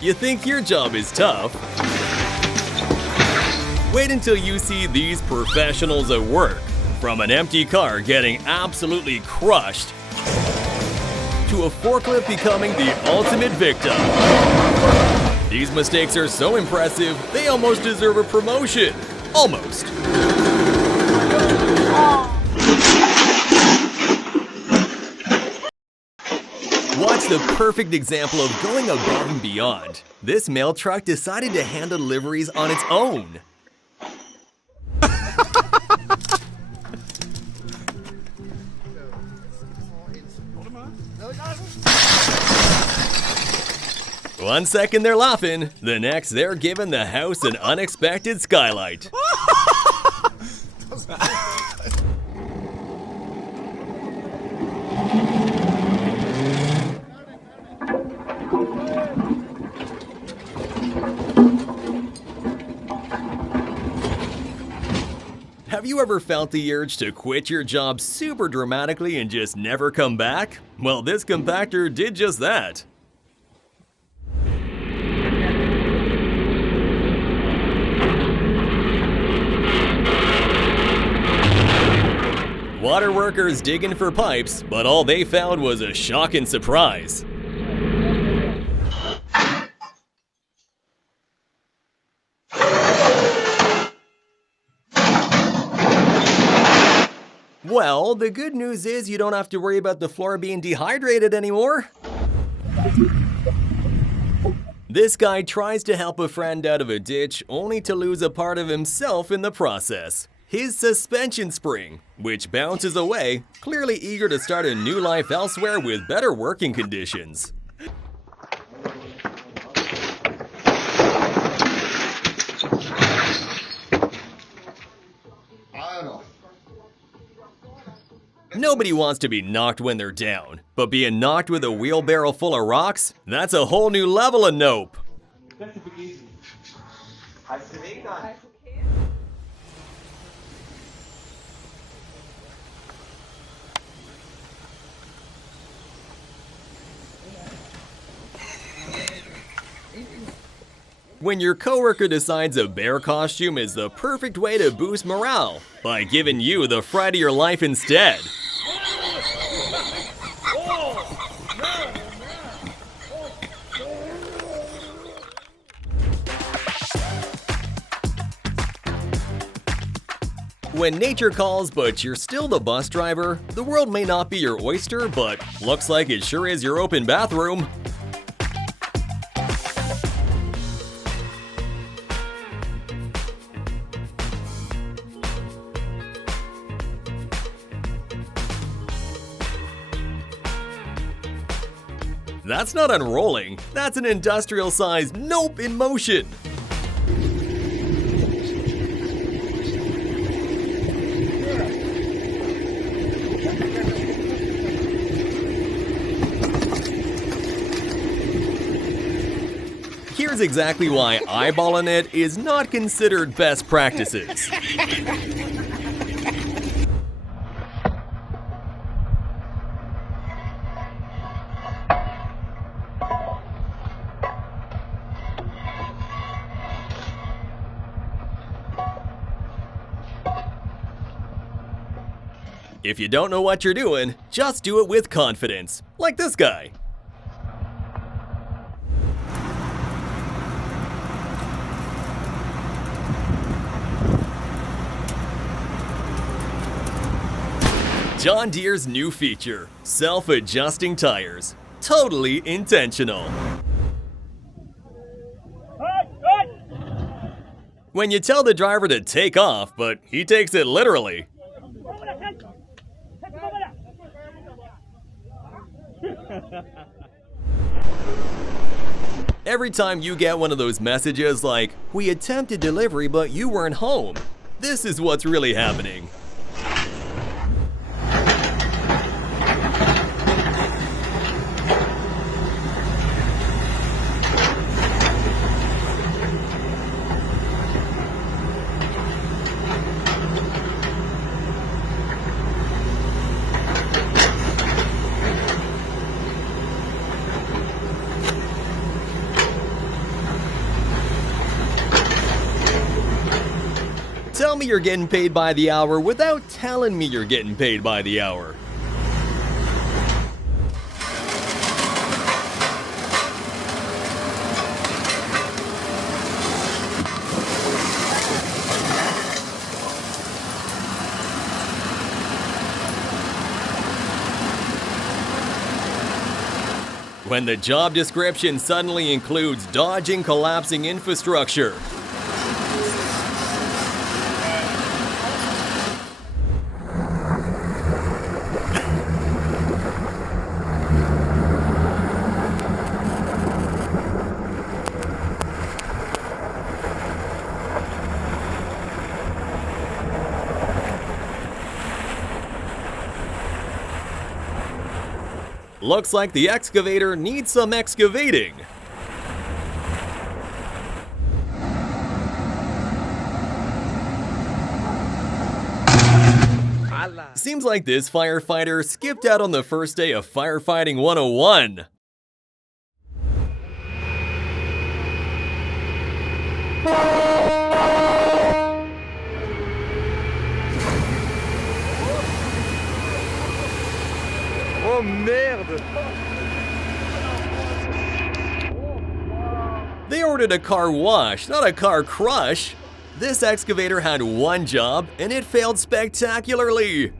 You think your job is tough? Wait until you see these professionals at work. From an empty car getting absolutely crushed to a forklift becoming the ultimate victim. These mistakes are so impressive, they almost deserve a promotion. Almost. Watch the perfect example of going above and beyond. This mail truck decided to handle deliveries on its own. One second they're laughing, the next they're giving the house an unexpected skylight. Have you ever felt the urge to quit your job super dramatically and just never come back? Well, this compactor did just that. Water workers digging for pipes, but all they found was a shocking surprise. Well, the good news is you don't have to worry about the floor being dehydrated anymore. This guy tries to help a friend out of a ditch only to lose a part of himself in the process. His suspension spring, which bounces away, clearly eager to start a new life elsewhere with better working conditions. Nobody wants to be knocked when they're down, but being knocked with a wheelbarrow full of rocks, that's a whole new level of nope. When your coworker decides a bear costume is the perfect way to boost morale by giving you the fright of your life instead. When nature calls but you're still the bus driver, the world may not be your oyster, but looks like it sure is your open bathroom. That's not unrolling, that's an industrial-sized nope in motion. Here's exactly why eyeballing it is not considered best practices. If you don't know what you're doing, just do it with confidence, like this guy. John Deere's new feature, self-adjusting tires. Totally intentional. When you tell the driver to take off, but he takes it literally. Every time you get one of those messages like, "We attempted delivery but you weren't home," this is what's really happening. Tell me you're getting paid by the hour without telling me you're getting paid by the hour. When the job description suddenly includes dodging collapsing infrastructure. Looks like the excavator needs some excavating. Seems like this firefighter skipped out on the first day of firefighting 101. Oh merde! They ordered a car wash, not a car crush. This excavator had one job and it failed spectacularly.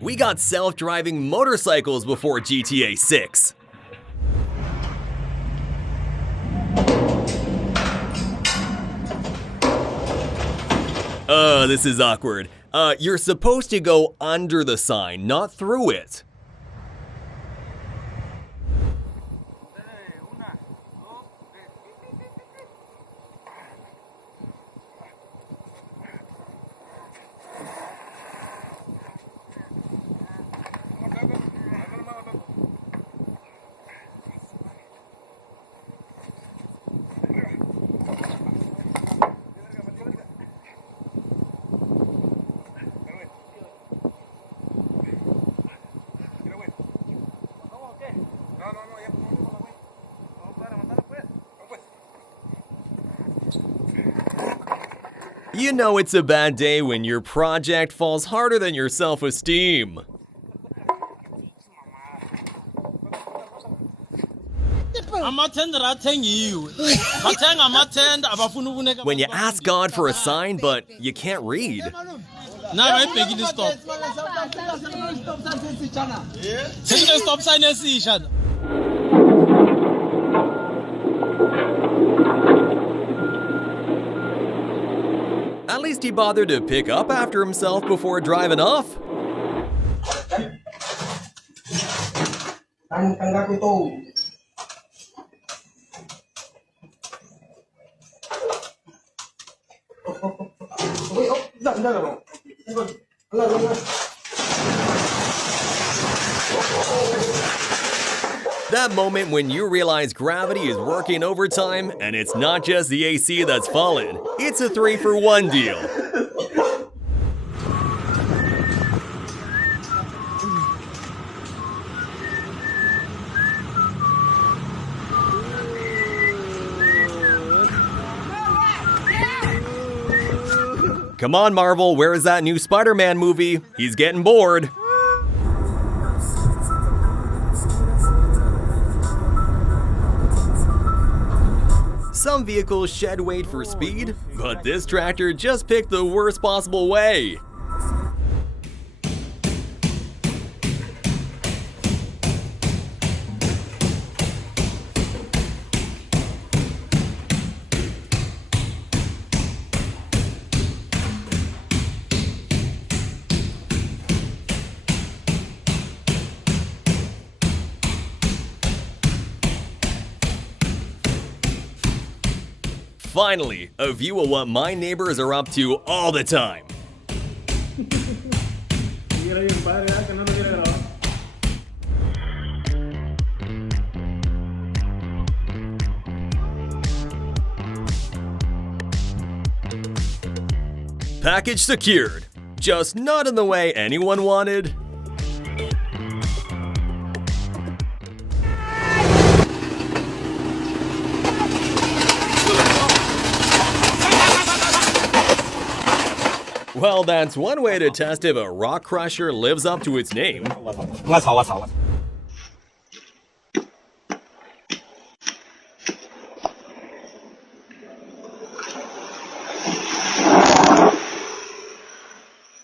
We got self-driving motorcycles before GTA 6. This is awkward. You're supposed to go under the sign, not through it. You know it's a bad day when your project falls harder than your self-esteem. When you ask God for a sign, but you can't read. At least he bothered to pick up after himself before driving off. That moment when you realize gravity is working overtime and it's not just the AC that's fallen, it's a 3-for-1 deal. Come on, Marvel, where is that new Spider-Man movie? He's getting bored. Some vehicles shed weight for speed, but this tractor just picked the worst possible way. Finally, a view of what my neighbors are up to all the time. Package secured. Just not in the way anyone wanted. Well, that's one way to test if a rock crusher lives up to its name.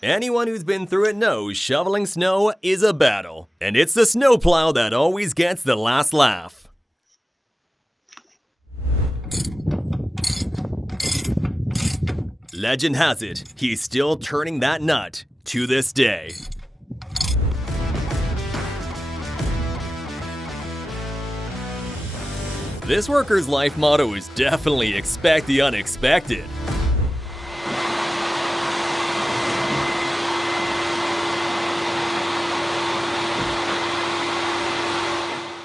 Anyone who's been through it knows shoveling snow is a battle, and it's the snowplow that always gets the last laugh. Legend has it, he's still turning that nut to this day. This worker's life motto is definitely expect the unexpected.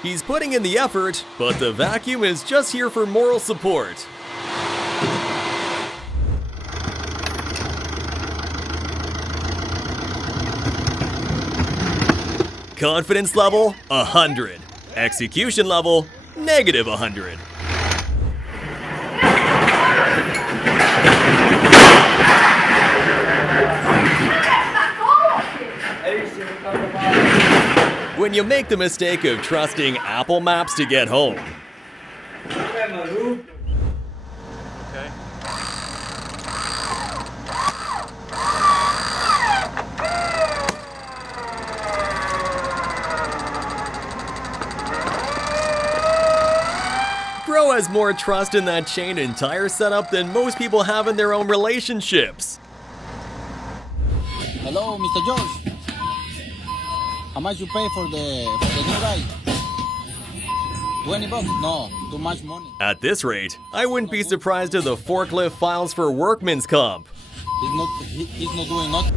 He's putting in the effort, but the vacuum is just here for moral support. Confidence level, 100. Execution level, negative 100. When you make the mistake of trusting Apple Maps to get home. Okay. Bro has more trust in that chain and tire setup than most people have in their own relationships. Hello, Mr. George. How much you pay for the new ride? 20 bucks? No, too much money. At this rate, I wouldn't be surprised if the forklift files for workman's comp. He's not doing nothing.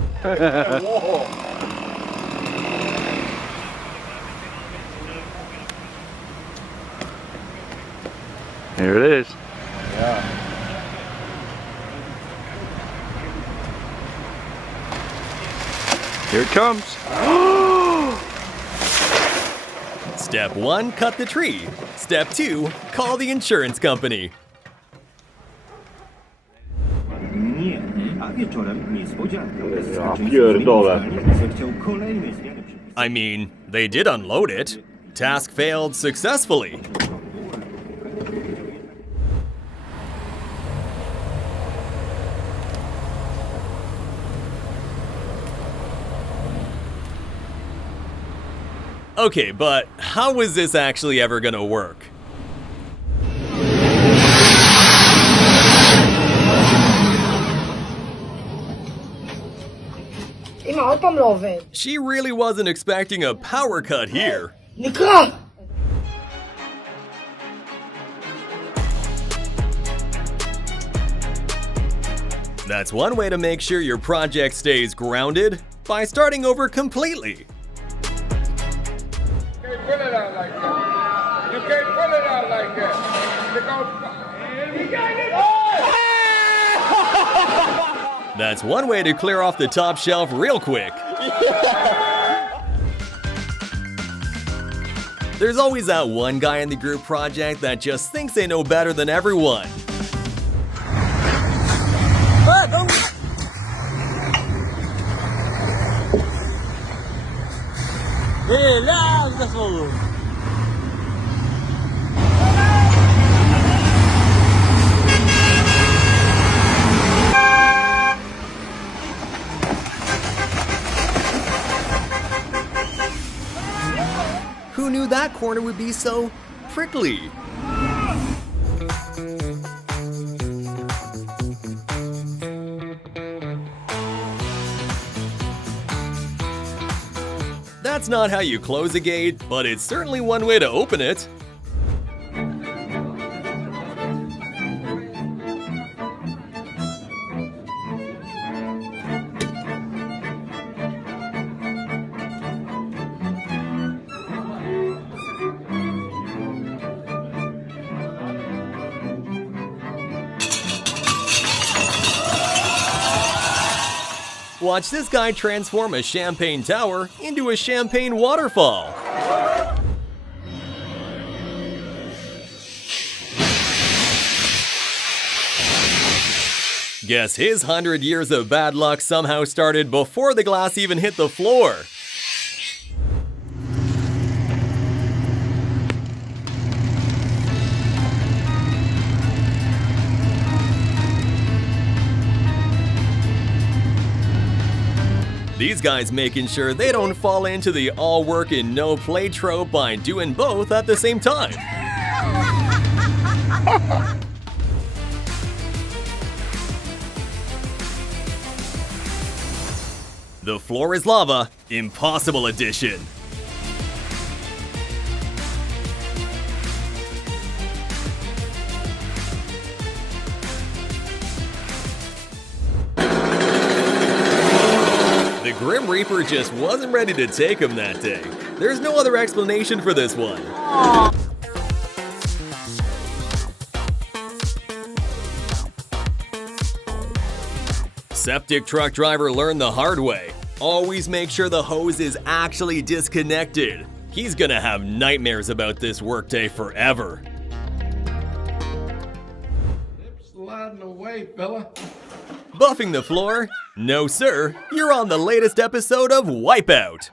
Here it is. Yeah. Here it comes. Step 1, cut the tree. Step 2, call the insurance company. I mean, they did unload it. Task failed successfully. Okay, but how is this actually ever gonna work? She really wasn't expecting a power cut here. That's one way to make sure your project stays grounded, by starting over completely. Pull it out like that. You can't pull it out like that. That's one way to clear off the top shelf real quick. There's always that one guy in the group project that just thinks they know better than everyone. Who knew that corner would be so prickly? That's not how you close a gate, but it's certainly one way to open it. Watch this guy transform a champagne tower into a champagne waterfall. Guess his 100 years of bad luck somehow started before the glass even hit the floor. These guys making sure they don't fall into the all work and no play trope by doing both at the same time. The floor is lava, Impossible Edition. The Grim Reaper just wasn't ready to take him that day. There's no other explanation for this one. Septic truck driver learned the hard way. Always make sure the hose is actually disconnected. He's gonna have nightmares about this workday forever. Lips sliding away, fella. Buffing the floor? No sir, you're on the latest episode of Wipeout.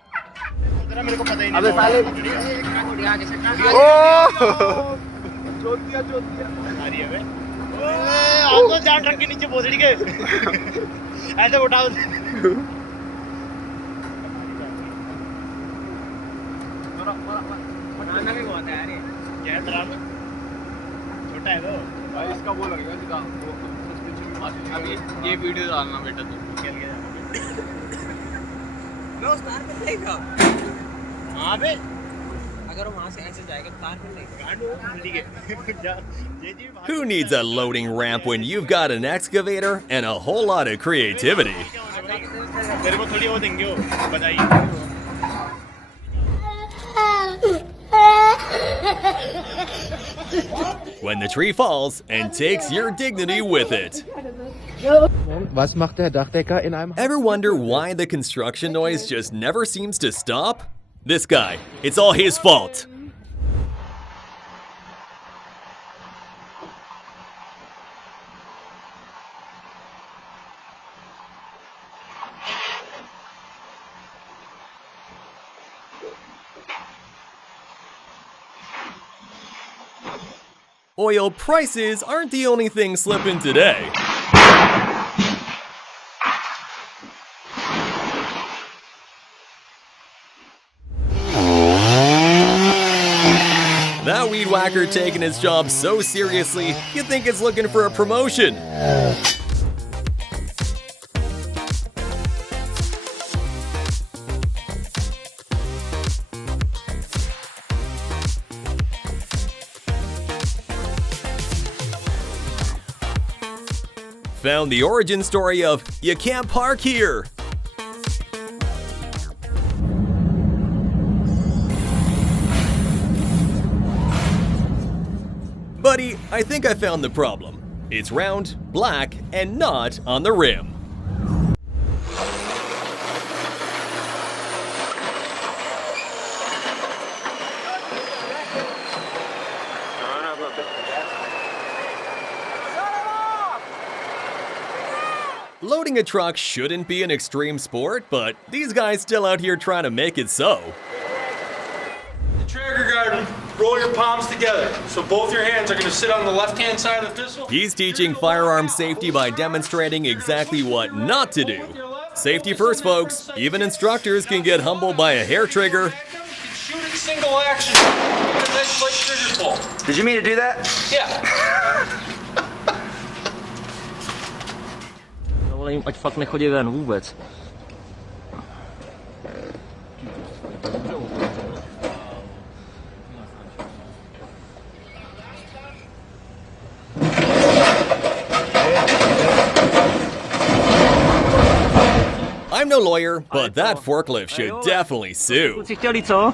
ये video डालना बेटा तू निकल गया no star पे रहेगा हां बे अगर वो वहां से ऐसे जाएगा तार पे नहीं ठीक है Who needs a loading ramp when you've got an excavator and a whole lot of creativity? तेरे को थोड़ी वो देंगे वो बताइए When the tree falls and takes your dignity with it. Was macht der Dachdecker in einem Ever wonder why the construction noise just never seems to stop? This guy, it's all his fault. Oil prices aren't the only thing slipping today. That weed whacker taking his job so seriously, you'd think it's looking for a promotion. Found the origin story of "You Can't Park Here." Buddy, I think I found the problem. It's round, black, and not on the rim. Loading a truck shouldn't be an extreme sport, but these guys still out here trying to make it so. The trigger guard, roll your palms together. So both your hands are going to sit on the left-hand side of the pistol. He's teaching firearm safety by demonstrating exactly what not to do. Safety first, folks. Even instructors can get humbled by a hair trigger. Shoot it single action. Get a nice light trigger pull. Did you mean to do that? Yeah. Ať fakt nechodí ven vůbec. I'm no lawyer, but that forklift should definitely sue. Kluci chtěli co?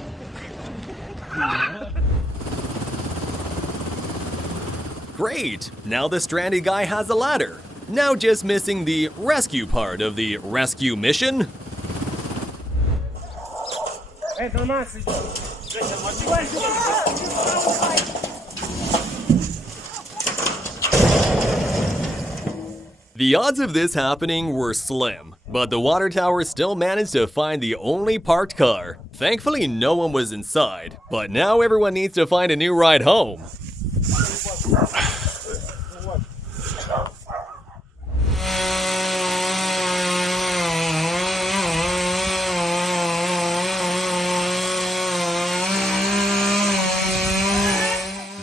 Great! Now the stranded guy has a ladder. Now just missing the rescue part of the rescue mission. The odds of this happening were slim, but the water tower still managed to find the only parked car. Thankfully, no one was inside, but now everyone needs to find a new ride home.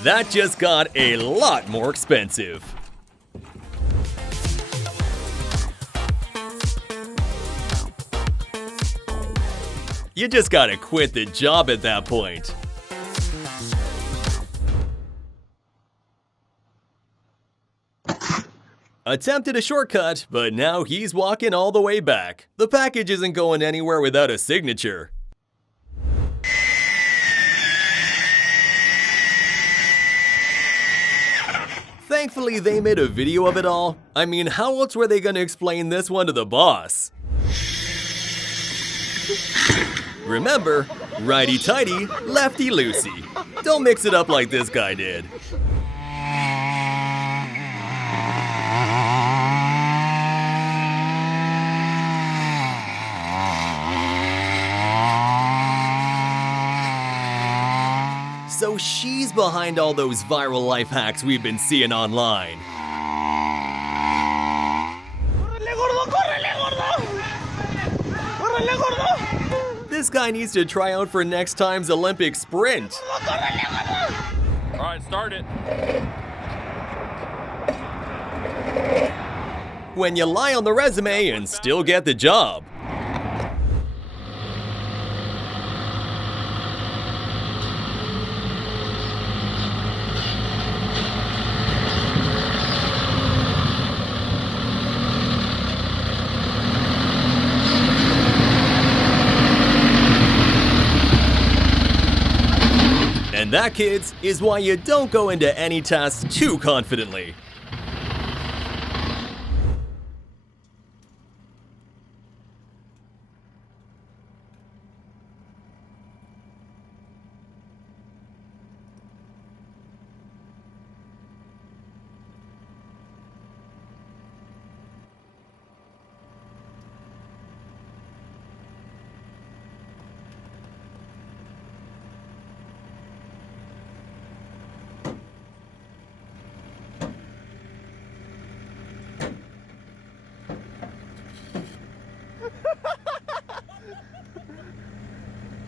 That just got a lot more expensive. You just gotta quit the job at that point. Attempted a shortcut, but now he's walking all the way back. The package isn't going anywhere without a signature. Thankfully, they made a video of it all. I mean, how else were they gonna explain this one to the boss? Remember, righty-tighty, lefty-loosey. Don't mix it up like this guy did. So she's behind all those viral life hacks we've been seeing online. This guy needs to try out for next time's Olympic sprint. All right, start it. When you lie on the resume and still get the job. And that, kids, is why you don't go into any task too confidently.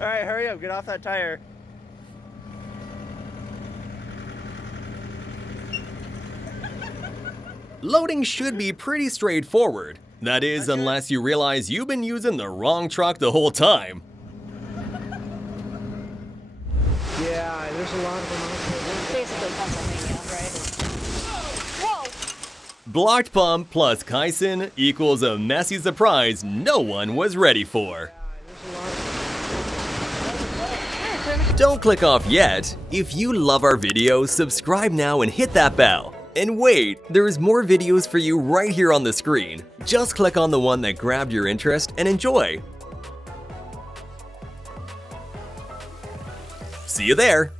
All right, hurry up, get off that tire. Loading should be pretty straightforward. That is, unless you realize you've been using the wrong truck the whole time. Yeah, there's a lot of them out there. Basically Pennsylvania, right? Whoa! Blocked pump plus Kaisen equals a messy surprise no one was ready for. Don't click off yet. If you love our videos, subscribe now and hit that bell. And wait, there's more videos for you right here on the screen. Just click on the one that grabbed your interest and enjoy. See you there!